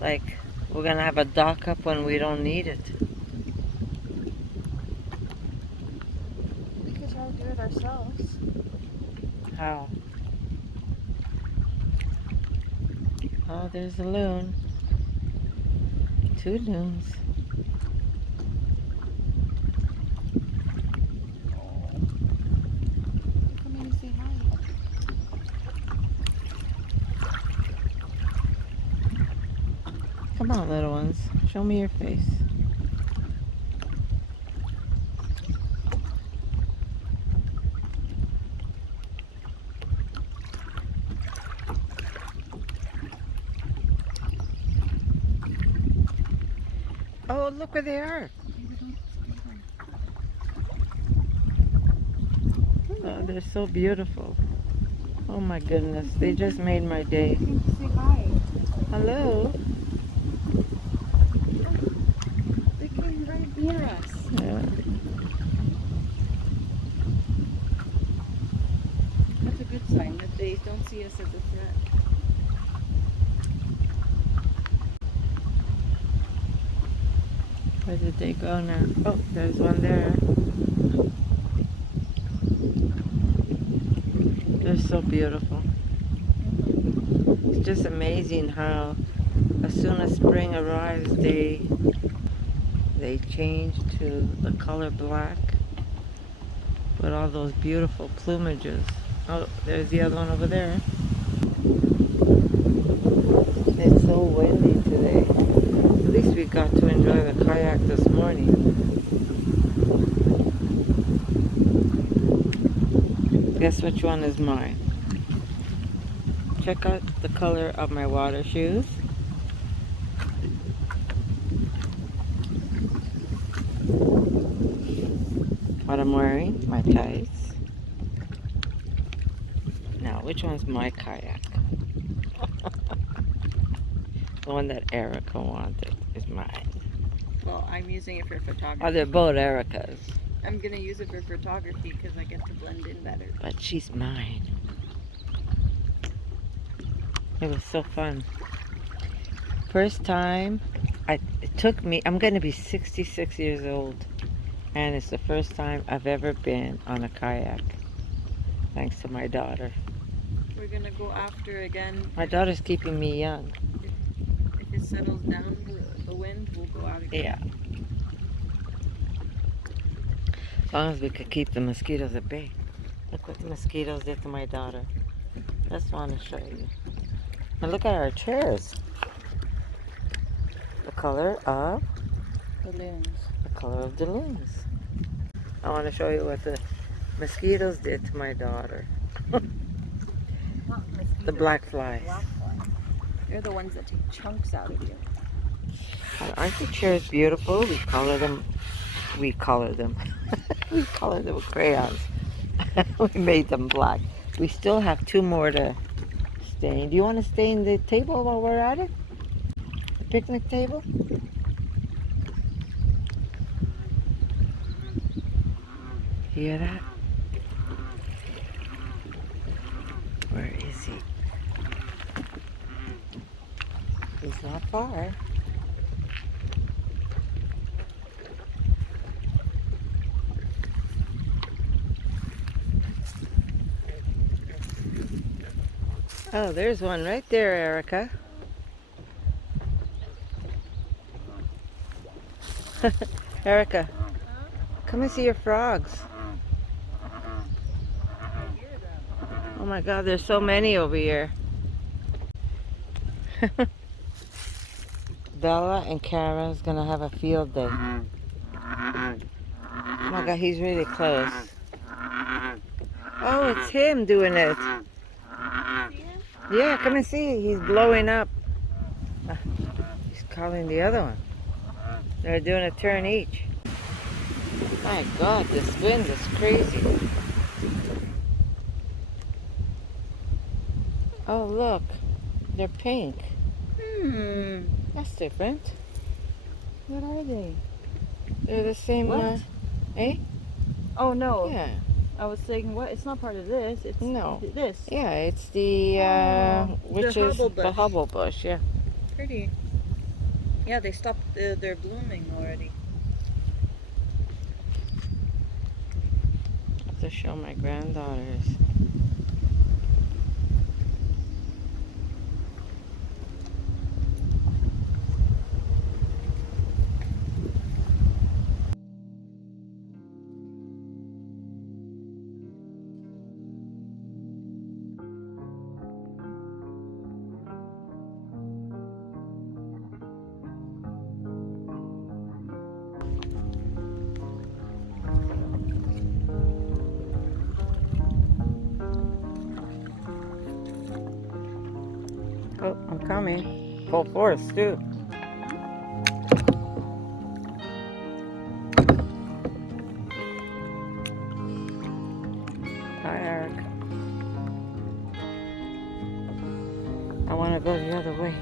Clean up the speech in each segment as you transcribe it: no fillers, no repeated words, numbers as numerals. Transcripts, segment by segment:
Like, we're gonna have a dock up when we don't need it. We could try to do it ourselves. How? Oh, there's a loon. 2 loons. Come in and say hi. Come on, little ones. Show me your face. Oh, look where they are. Oh, they're so beautiful. Oh my goodness, they just made my day. Say hi. Hello. They came right near us. Yeah. That's a good sign that they don't see us as a threat. Where did they go now? Oh, there's one there. They're so beautiful. It's just amazing how as soon as spring arrives, they change to the color black with all those beautiful plumages. Oh, there's the other one over there. It's so windy today. At least we got to enjoy the kayak this morning. Guess which one is mine? Check out the color of my water shoes. What I'm wearing, my tights. Now, which one's my kayak? The one that Erica wanted is mine. Well, I'm using it for photography. Oh, they're both Erica's. I'm going to use it for photography because I get to blend in better. But she's mine. It was so fun. First time, it took me, I'm going to be 66 years old. And it's the first time I've ever been on a kayak. Thanks to my daughter. We're going to go after again. My daughter's keeping me young. If it settles down, the wind, we'll go out again. Yeah. As long as we could keep the mosquitoes at bay. Look what the mosquitoes did to my daughter. Just want to show you. And look at our chairs. The color of? Balloons. The color of the loons. I want to show you what the mosquitoes did to my daughter. The black flies. Black flies. They're the ones that take chunks out of you. Aren't the chairs beautiful? We color them. We color them with crayons. We made them black. We still have 2 more to stain. Do you want to stain the table while we're at it? The picnic table? Hear that? Where is he? He's not far. Oh, there's one right there, Erica. Erica, come and see your frogs. Oh my God, there's so many over here. Bella and Kara's gonna have a field day. Oh my God, he's really close. Oh, it's him doing it. Yeah, come and see. He's blowing up. He's calling the other one. They're doing a turn each. My God, this wind is crazy. Oh, look. They're pink. That's different. What are they? They're the same one. Eh? Oh, no. Yeah. I was saying, what? It's not part of this. It's No. this. Yeah, it's the, which the is hubble the bush. hubble bush, yeah. Pretty. Yeah, they stopped their blooming already. I have to show my granddaughters. Oh, I'm coming. Full force, too. Hi, Eric. I want to go the other way.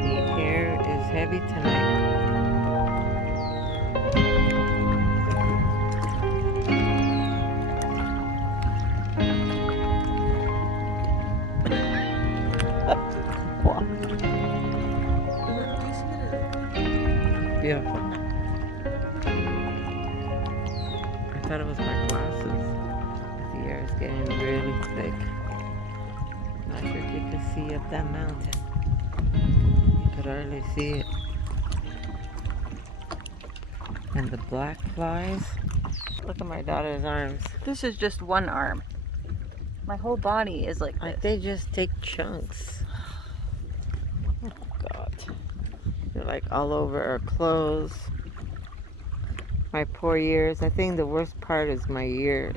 The air is heavy tonight. Wow. Beautiful. I thought it was my glasses. The air is getting really thick. Not sure if you can see up that mountain. You could hardly see it. And the black flies. Look at my daughter's arms. This is just one arm. My whole body is like Like this. they just take chunks. Oh God. They're like all over our clothes. My poor ears. I think the worst part is my ears.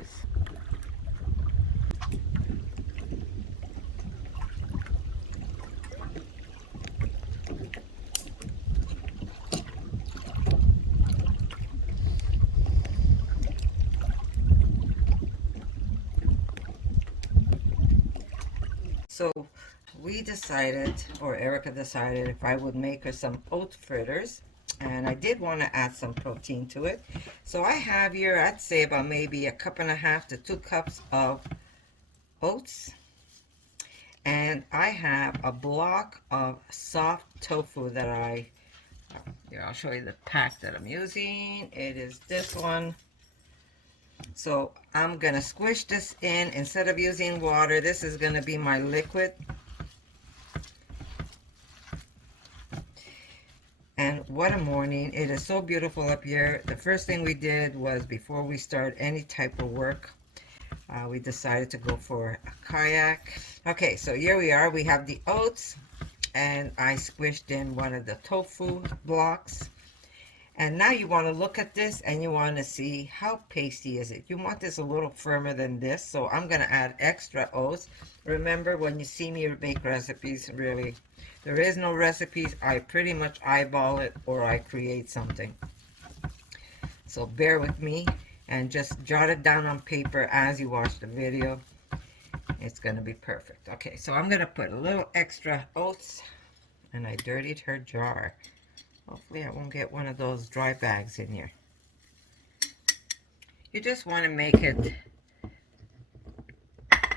So we decided, or Erica decided, if I would make her some oat fritters. And I did want to add some protein to it. So I have here, I'd say about maybe 1.5 cups to 2 cups of oats. And I have a block of soft tofu that here, I'll show you the pack that I'm using. It is this one. So I'm going to squish this in. Instead of using water, this is going to be my liquid. And what a morning. It is so beautiful up here. The first thing we did was, before we start any type of work, we decided to go for a kayak. Okay, so here we are. We have the oats, and I squished in one of the tofu blocks. And now you want to look at this and you want to see how pasty is it. You want this a little firmer than this, so I'm going to add extra oats. Remember, when you see me make recipes, really, there is no recipes. I pretty much eyeball it or I create something. So bear with me and just jot it down on paper as you watch the video. It's going to be perfect. Okay, so I'm going to put a little extra oats, and I dirtied her jar. Hopefully I won't get one of those dry bags in here. You just want to make it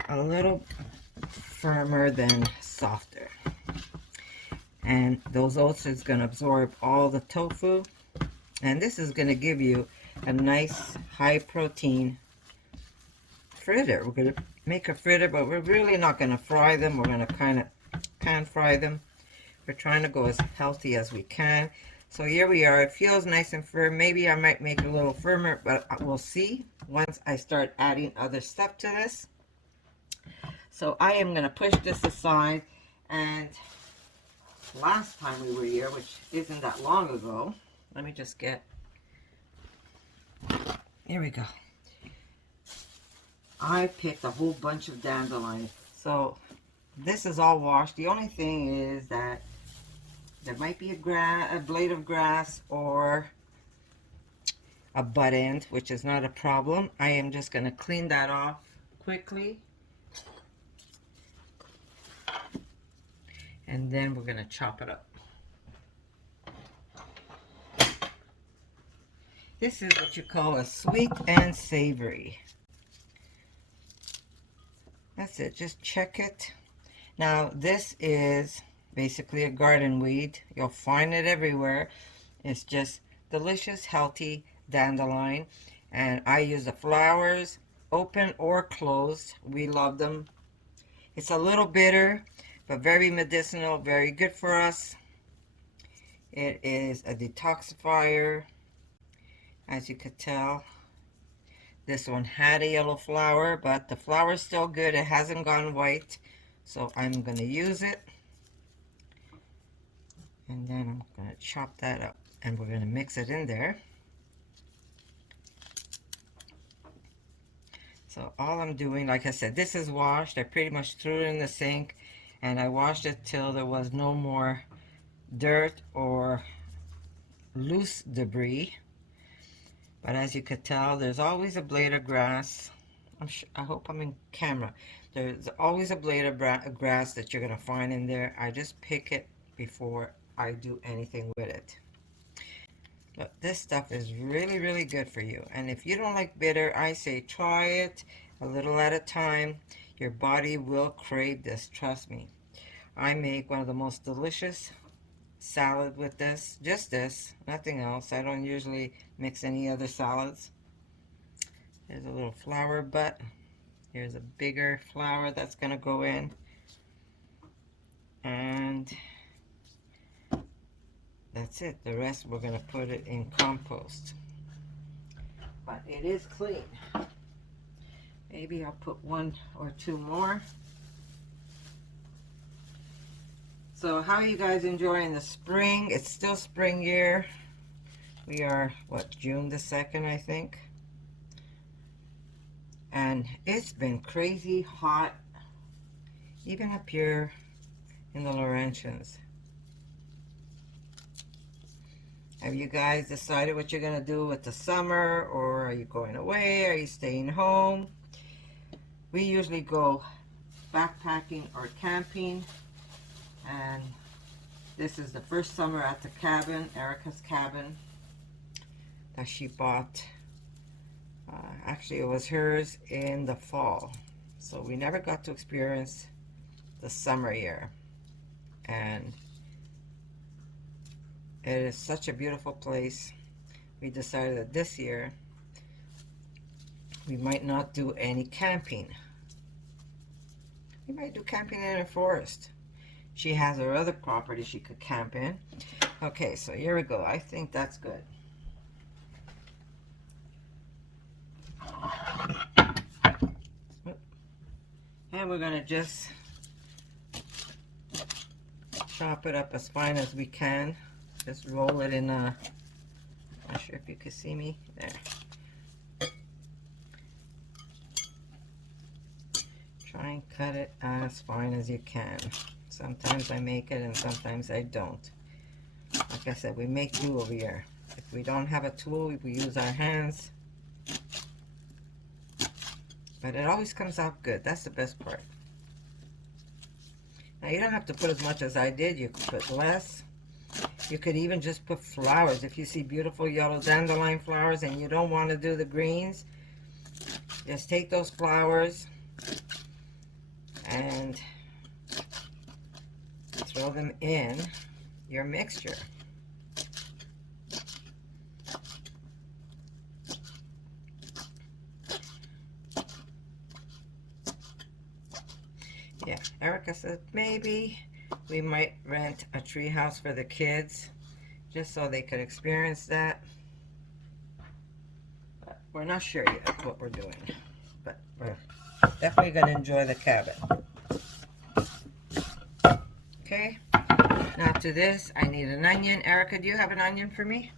a little firmer than softer. And those oats is going to absorb all the tofu. And this is going to give you a nice high protein fritter. We're going to make a fritter, but we're really not going to fry them. We're going to kind of pan fry them. We're trying to go as healthy as we can. So here we are. It feels nice and firm. Maybe I might make it a little firmer, but we'll see once I start adding other stuff to this. So I am going to push this aside. And last time we were here, which isn't that long ago, let me just get, here we go. I picked a whole bunch of dandelions. So this is all washed. The only thing is that there might be a blade of grass or a butt end, which is not a problem. I am just going to clean that off quickly. And then we're going to chop it up. This is what you call a sweet and savory. That's it. Just check it. Now, this is basically a garden weed. You'll find it everywhere. It's just delicious, healthy dandelion. And I use the flowers, open or closed. We love them. It's a little bitter, but very medicinal, very good for us. It is a detoxifier, as you could tell. This one had a yellow flower, but the flower is still good. It hasn't gone white. So I'm going to use it. And then I'm going to chop that up. And we're going to mix it in there. So all I'm doing, like I said, this is washed. I pretty much threw it in the sink. And I washed it till there was no more dirt or loose debris. But as you could tell, there's always a blade of grass. I hope I'm in camera. There's always a blade of grass that you're going to find in there. I just pick it before I do anything with it. But this stuff is really, really good for you. And if you don't like bitter, I say try it a little at a time. Your body will crave this, trust me. I make one of the most delicious salad with this. Just this, nothing else. I don't usually mix any other salads. There's a little flower butt. Here's a bigger flower that's going to go in. And that's it. The rest we're going to put it in compost. But it is clean. Maybe I'll put one or two more. So how are you guys enjoying the spring? It's still spring year. We are, what, June the 2nd, I think. And it's been crazy hot, even up here in the Laurentians. Have you guys decided what you're going to do with the summer? Or are you going away? Are you staying home? We usually go backpacking or camping. And this is the first summer at the cabin, Erica's cabin, that she bought. Actually, it was hers in the fall. So we never got to experience the summer year. And it is such a beautiful place. We decided that this year we might not do any camping. We might do camping in a forest. She has her other property she could camp in. Okay, so here we go. I think that's good. And we're going to just chop it up as fine as we can. Just roll it in a, I'm not sure if you can see me. There. Try and cut it as fine as you can. Sometimes I make it and sometimes I don't. Like I said, we make do over here. If we don't have a tool, we use our hands. But it always comes out good. That's the best part. Now you don't have to put as much as I did. You can put less. You could even just put flowers. If you see beautiful yellow dandelion flowers and you don't want to do the greens, just take those flowers and throw them in your mixture. Yeah, Erica said maybe we might rent a tree house for the kids just so they could experience that. But we're not sure yet what we're doing. But we're definitely going to enjoy the cabin. Okay, now to this, I need an onion. Erica, do you have an onion for me?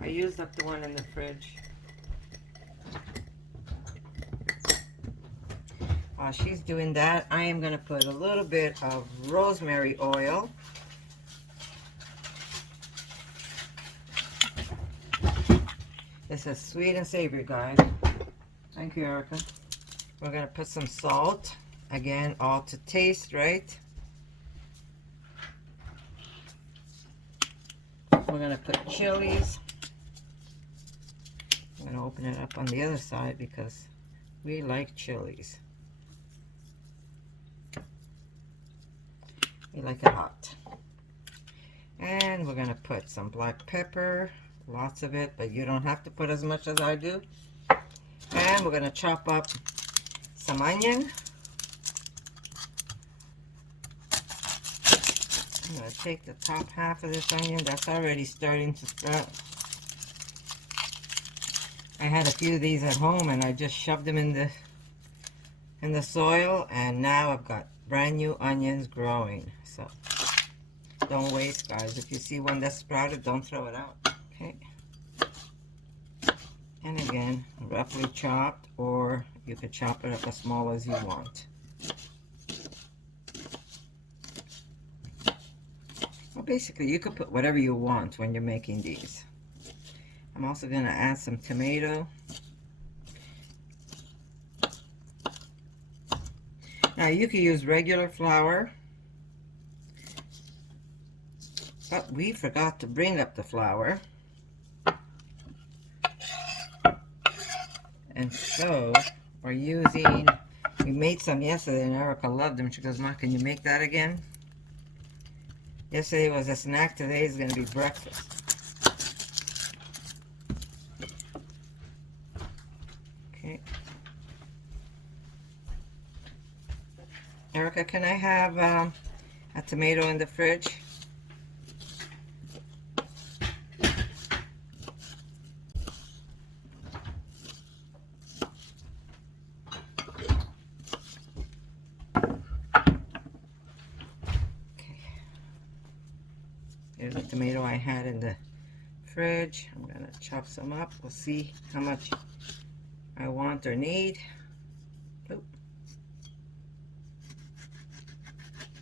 I used up the one in the fridge. While she's doing that, I am going to put a little bit of rosemary oil. This is sweet and savory, guys. Thank you, Erica. We're going to put some salt. Again, all to taste, right? We're going to put chilies. I'm going to open it up on the other side because we like chilies. We like it hot. And we're going to put some black pepper. Lots of it, but you don't have to put as much as I do. And we're going to chop up some onion. I'm going to take the top half of this onion. That's already starting to sprout. I had a few of these at home and I just shoved them in the soil, and now I've got brand new onions growing. So don't waste, guys. If you see one that's sprouted, don't throw it out. Okay. And again, roughly chopped, or you could chop it up as small as you want. Well, basically, you could put whatever you want when you're making these. I'm also going to add some tomato. Now, you could use regular flour, but we forgot to bring up the flour. And so, we're using, we made some yesterday and Erica loved them. She goes, Ma, can you make that again? Yesterday was a snack, today is going to be breakfast. Okay. Erica, can I have a tomato in the fridge? Here's a tomato I had in the fridge. I'm going to chop some up. We'll see how much I want or need. Oop.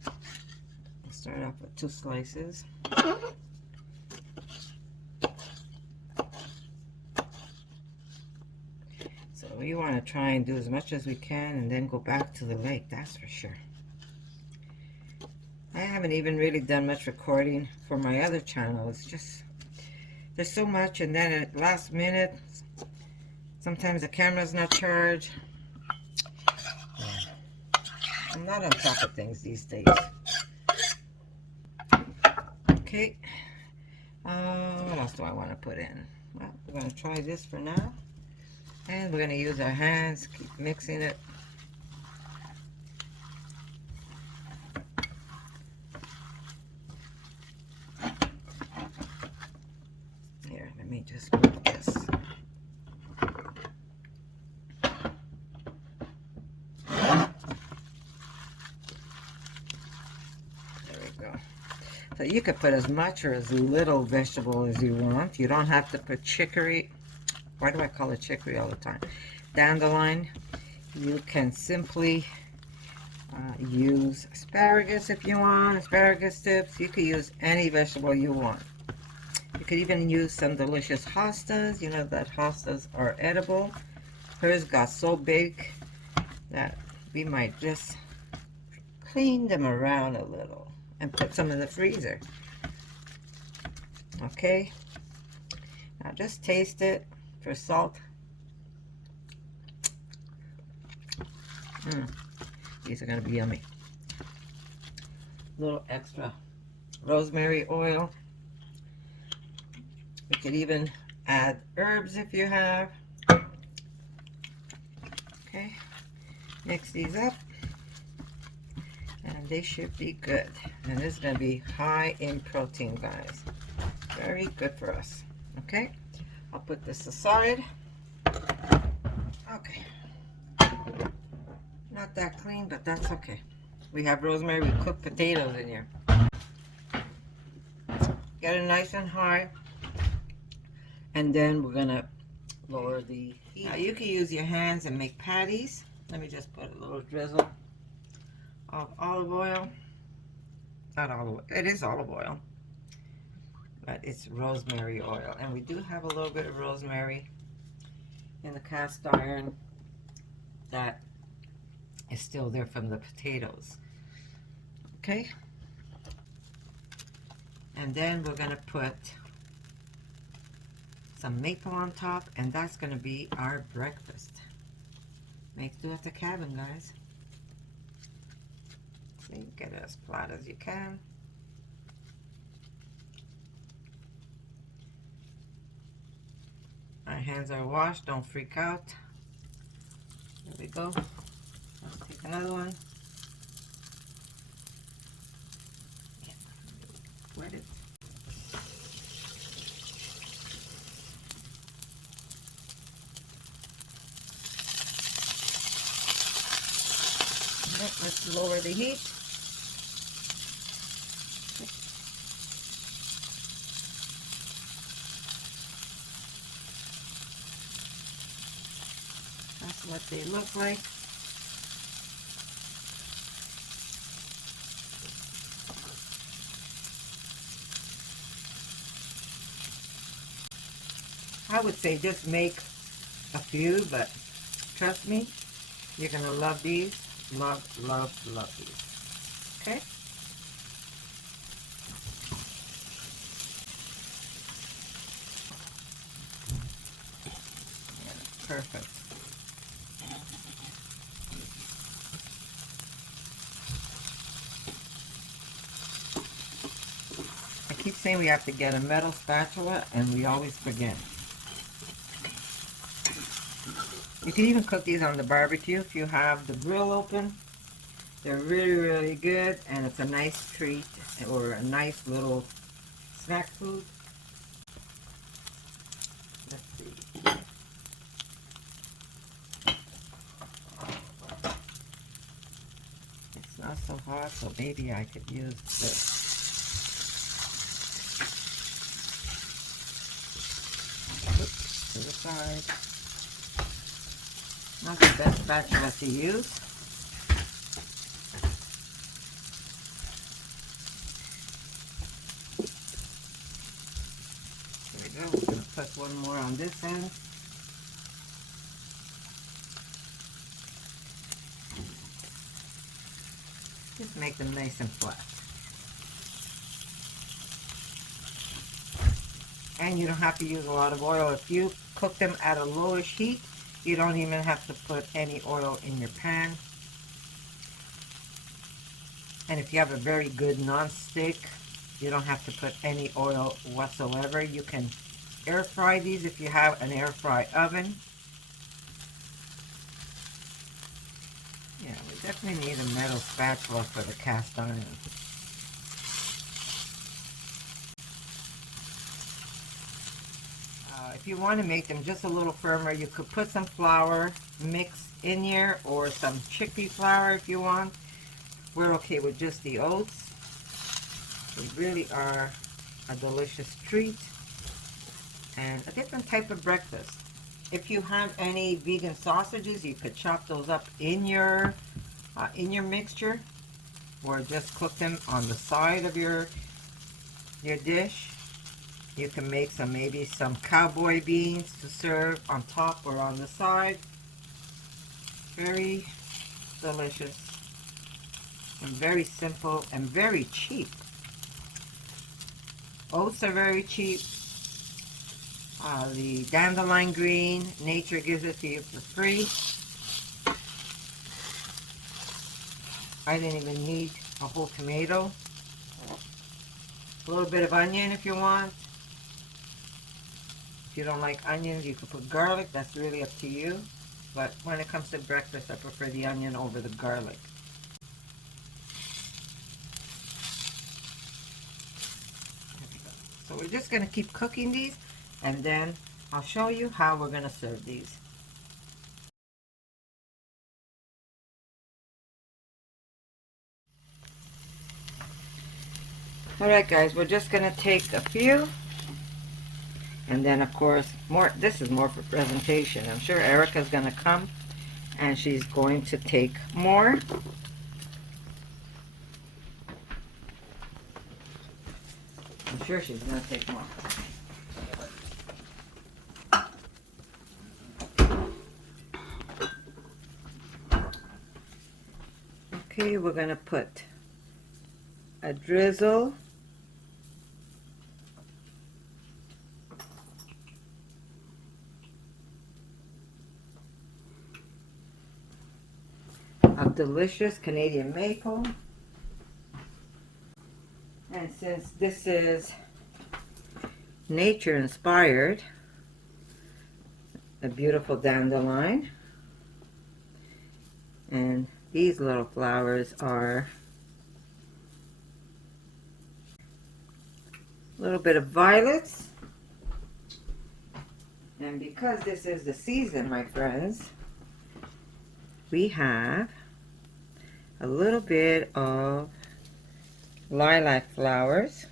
I'll start off with 2 slices. So we want to try and do as much as we can and then go back to the lake, that's for sure. I haven't even really done much recording for my other channel. It's just, there's so much, and then at last minute, sometimes the camera's not charged. I'm not on top of things these days. Okay. What else do I want to put in? Well, we're going to try this for now. And we're going to use our hands, keep mixing it. Here, let me just put this. There we go. So you could put as much or as little vegetable as you want. You don't have to put chicory. Why do I call it chicory all the time? Dandelion. You can simply use asparagus if you want, asparagus tips. You could use any vegetable you want. You could even use some delicious hostas. You know that hostas are edible. Hers got so big that we might just clean them around a little and put some in the freezer. Okay, now just taste it for salt. These are going to be yummy. A little extra rosemary oil. You could even add herbs if you have. Okay, mix these up and they should be good. And this is going to be high in protein, guys. Very good for us. Okay, I'll put this aside. Okay, not that clean, but that's okay. We have rosemary with cooked potatoes in here. Get it nice and high, and then we're gonna lower the heat. Now you can use your hands and make patties. Let me just put a little drizzle of olive oil. Not olive oil, it is olive oil, but it's rosemary oil. And we do have a little bit of rosemary in the cast iron that is still there from the potatoes. Okay, and then we're gonna put some maple on top, and that's gonna be our breakfast. Make do at the cabin, guys. See, get it as flat as you can. My hands are washed, don't freak out. There we go. Let's take another one. Yeah. Wet it. Okay, let's lower the heat. That's what they look like. I would say just make a few, but trust me, you're gonna love these. Love, love, love these. Okay? Yeah, perfect. I keep saying we have to get a metal spatula, and we always forget. You can even cook these on the barbecue if you have the grill open. They're really, really good, and it's a nice treat or a nice little snack food. Let's see. It's not so hot, so maybe I could use this. Oops, to the side. Not the best spatula to use. There we go. We're going to put one more on this end. Just make them nice and flat. And you don't have to use a lot of oil. If you cook them at a lowish heat, you don't even have to put any oil in your pan. And if you have a very good non-stick, you don't have to put any oil whatsoever. You can air fry these if you have an air fry oven. Yeah, we definitely need a metal spatula for the cast iron. If you want to make them just a little firmer, you could put some flour mix in here, or some chickpea flour if you want. We're okay with just the oats. They really are a delicious treat and a different type of breakfast. If you have any vegan sausages, you could chop those up in your mixture, or just cook them on the side of your dish. You can make maybe some cowboy beans to serve on top or on the side. Very delicious and very simple and very cheap. Oats are very cheap. The dandelion green, nature gives it to you for free. I didn't even need a whole tomato. A little bit of onion if you want. If you don't like onions, you could put garlic. That's really up to you. But when it comes to breakfast, I prefer the onion over the garlic. So we're just going to keep cooking these, and then I'll show you how we're going to serve these. Alright guys, we're just going to take a few, and then of course, more. This is more for presentation. I'm sure Erica's going to come, and she's going to take more. I'm sure she's going to take more. Okay, we're going to put a drizzle of delicious Canadian maple. And since this is nature inspired, a beautiful dandelion, and these little flowers are a little bit of violets. And because this is the season, my friends, we have a little bit of lilac flowers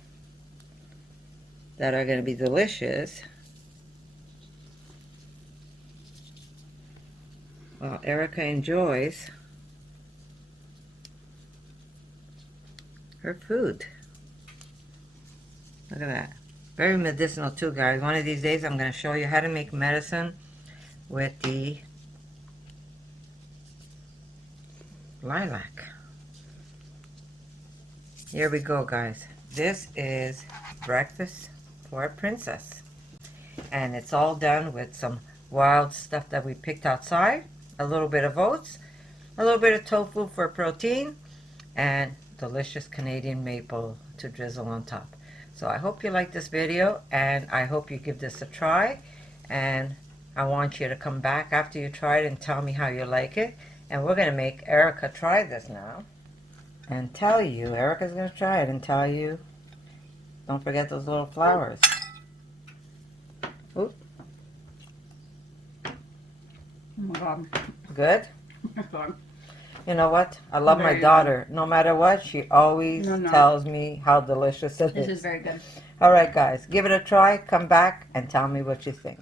that are going to be delicious. While Erica enjoys her food. Look at that. Very medicinal too, guys. One of these days I'm going to show you how to make medicine with the lilac. Here we go, guys. This is breakfast for a princess. And it's all done with some wild stuff that we picked outside. A little bit of oats, a little bit of tofu for protein, and delicious Canadian maple to drizzle on top. So I hope you like this video, and I hope you give this a try. And I want you to come back after you try it and tell me how you like it. And we're going to make Erica try this now and tell you. Erica's going to try it and tell you. Don't forget those little flowers. Oop. Oh my God. Good? Oh my God. You know what? I love my Very daughter. No matter what, she always No. tells me how delicious it This is. is very good. All right, guys. Give it a try. Come back and tell me what you think.